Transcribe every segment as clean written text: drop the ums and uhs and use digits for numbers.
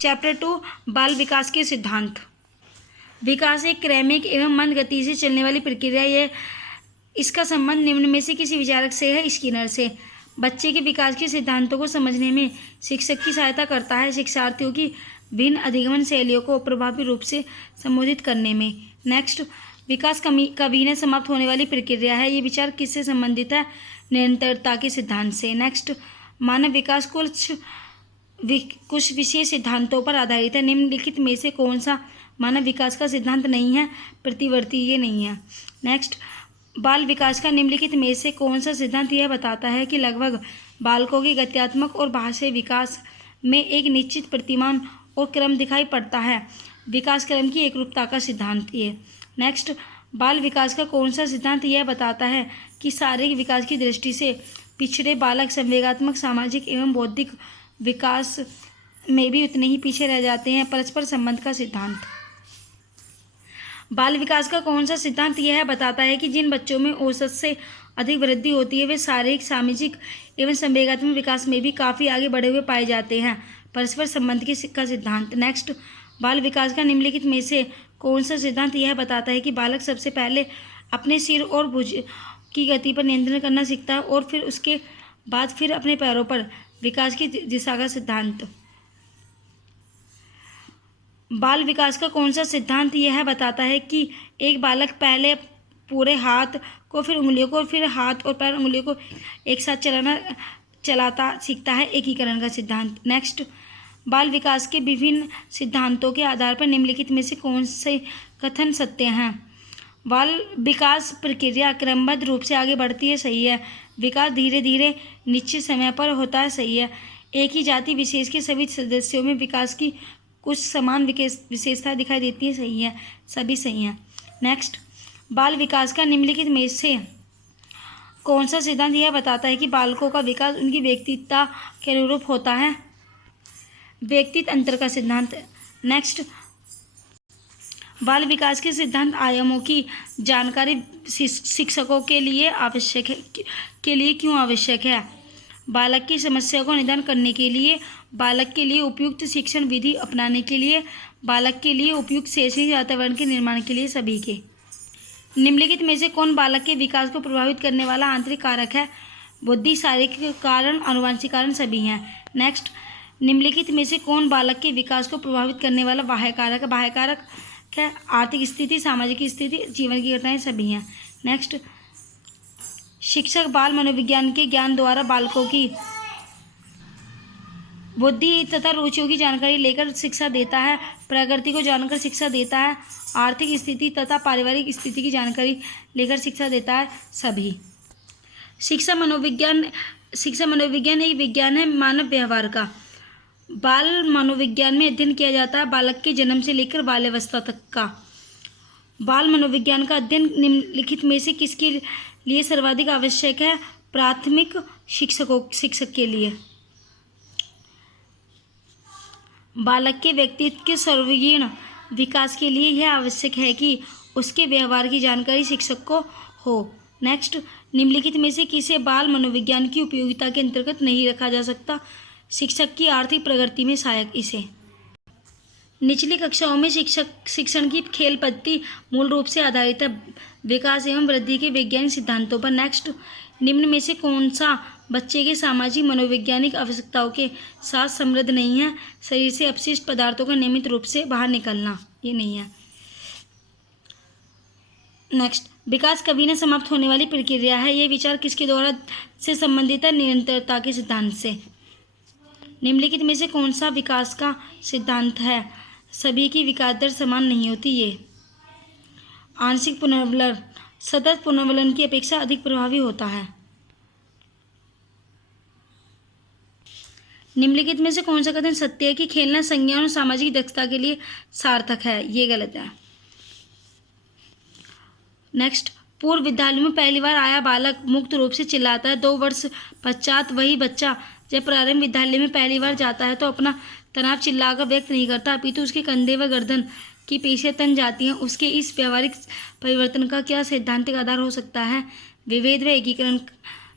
Chapter 2 बाल विकास के सिद्धांत। विकास एक क्रमिक एवं मंद गति से चलने वाली प्रक्रिया है। इसका संबंध निम्न में से किसी विचारक से है? स्किनर से। बच्चे के विकास के सिद्धांतों को समझने में शिक्षक की सहायता करता है, शिक्षार्थियों की भिन्न अधिगमन शैलियों को प्रभावी रूप से संबोधित करने में। नेक्स्ट, विकास कभी न समाप्त होने वाली प्रक्रिया है। ये विचार किससे संबंधित है? निरंतरता के सिद्धांत से। नेक्स्ट, मानव विकास कुछ विशेष सिद्धांतों पर आधारित है। निम्नलिखित में से कौन सा मानव विकास का सिद्धांत नहीं है? प्रतिवर्ती, ये नहीं है। नेक्स्ट, बाल विकास का निम्नलिखित में से कौन सा सिद्धांत यह बताता है कि लगभग बालकों के गत्यात्मक और भाषाई विकास में एक निश्चित प्रतिमान और क्रम दिखाई पड़ता है? विकास क्रम की एकरूपता का सिद्धांत ये। नेक्स्ट, बाल विकास का कौन सा सिद्धांत यह बताता है कि शारीरिक विकास की दृष्टि से पिछड़े बालक संवेगात्मक, सामाजिक एवं बौद्धिक विकास में भी उतने ही पीछे रह जाते हैं? परस्पर संबंध का सिद्धांत। बाल विकास का कौन सा सिद्धांत यह बताता है कि जिन बच्चों में औसत से अधिक वृद्धि होती है वे शारीरिक, सामाजिक एवं संवेगात्मक विकास में भी काफ़ी आगे बढ़े हुए पाए जाते हैं? परस्पर संबंध का सिद्धांत। नेक्स्ट, बाल विकास का निम्नलिखित में से कौन सा सिद्धांत यह बताता है कि बालक सबसे पहले अपने सिर और भुज की गति पर नियंत्रण करना सीखता है और फिर उसके बाद फिर अपने पैरों पर? विकास की दिशा का सिद्धांत। बाल विकास का कौन सा सिद्धांत यह बताता है कि एक बालक पहले पूरे हाथ को, फिर उंगलियों को, फिर हाथ और पैर उंगलियों को एक साथ चलाता सीखता है? एकीकरण का सिद्धांत। नेक्स्ट, बाल विकास के विभिन्न सिद्धांतों के आधार पर निम्नलिखित में से कौन से कथन सत्य हैं? बाल विकास प्रक्रिया क्रमबद्ध रूप से आगे बढ़ती है, सही है। विकास धीरे धीरे निश्चित समय पर होता है, सही है। एक ही जाति विशेष के सभी सदस्यों में विकास की कुछ समान विशेषता दिखाई देती है, सही है। सभी सही हैं। नेक्स्ट, बाल विकास का निम्नलिखित में से कौन सा सिद्धांत यह बताता है कि बालकों का विकास उनकी व्यक्तित्वता के अनुरूप होता है? व्यक्तित्व अंतर का सिद्धांत। नेक्स्ट, बाल विकास के सिद्धांत आयामों की जानकारी शिक्षकों के लिए आवश्यक है, क्यों आवश्यक है? बालक की समस्या को निदान करने के लिए, बालक के लिए उपयुक्त शिक्षण विधि अपनाने के लिए, बालक के लिए उपयुक्त शैक्षणिक वातावरण के निर्माण के लिए, सभी के। निम्नलिखित में से कौन बालक के विकास को प्रभावित करने वाला आंतरिक कारक है? बुद्धि, शारीरिक कारण, आनुवंशिक कारण, सभी हैं। नेक्स्ट, निम्नलिखित में से कौन बालक के विकास को प्रभावित करने वाला बाह्य कारक है? बाह्य कारक है आर्थिक स्थिति, सामाजिक स्थिति, जीवन की घटनाएं, सभी हैं। नेक्स्ट, शिक्षक बाल मनोविज्ञान के ज्ञान द्वारा बालकों की बुद्धि तथा रुचियों की जानकारी लेकर शिक्षा देता है, प्रकृति को जानकर शिक्षा देता है, आर्थिक स्थिति तथा पारिवारिक स्थिति की जानकारी लेकर शिक्षा देता है, सभी। शिक्षा मनोविज्ञान एक विज्ञान है मानव व्यवहार का। बाल मनोविज्ञान में अध्ययन किया जाता है बालक के जन्म से लेकर बाल्यावस्था तक का। बाल मनोविज्ञान का अध्ययन निम्नलिखित में से किसके लिए सर्वाधिक आवश्यक है? प्राथमिक शिक्षक के लिए। बालक के व्यक्तित्व के सर्वांगीण विकास के लिए यह आवश्यक है कि उसके व्यवहार की जानकारी शिक्षक को हो। नेक्स्ट, निम्नलिखित में से किसे बाल मनोविज्ञान की उपयोगिता के अंतर्गत नहीं रखा जा सकता? शिक्षक की आर्थिक प्रगति में सहायक इसे। निचली कक्षाओं में शिक्षण की खेल पद्धति मूल रूप से आधारित है विकास एवं वृद्धि के वैज्ञानिक सिद्धांतों पर। नेक्स्ट, निम्न में से कौन सा बच्चे के सामाजिक मनोवैज्ञानिक आवश्यकताओं के साथ समृद्ध नहीं है? शरीर से अपशिष्ट पदार्थों का नियमित रूप से बाहर निकलना, ये नहीं है। नेक्स्ट, विकास कभी न समाप्त होने वाली प्रक्रिया है। यह विचार किसके द्वारा से संबंधित है? निरंतरता के सिद्धांत से। निम्नलिखित में से कौन सा विकास का सिद्धांत है? सभी की विकास दर समान नहीं होती, ये। आंशिक पुनर्वलन सतत पुनर्वलन की अपेक्षा अधिक प्रभावी होता है। निम्नलिखित में से कौन सा कथन सत्य है कि खेलना संज्ञान और सामाजिक दक्षता के लिए सार्थक है? ये गलत है। नेक्स्ट, पूर्व विद्यालय में पहली बार आया बालक मुक्त रूप से चिल्लाता है। 2 वर्ष पश्चात वही बच्चा जब प्रारंभ विद्यालय में पहली बार जाता है तो अपना तनाव चिल्लाकर व्यक्त नहीं करता, अपितु उसके कंधे व गर्दन की पेशियां तन जाती हैं। उसके इस व्यावहारिक परिवर्तन का क्या सैद्धांतिक आधार हो सकता है? विभेद व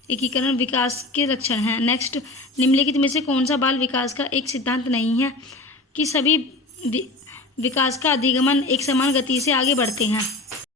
एकीकरण विकास के लक्षण हैं। नेक्स्ट, निम्नलिखित में से कौन सा बाल विकास का एक सिद्धांत नहीं है? कि सभी विकास का अधिगमन एक समान गति से आगे बढ़ते हैं।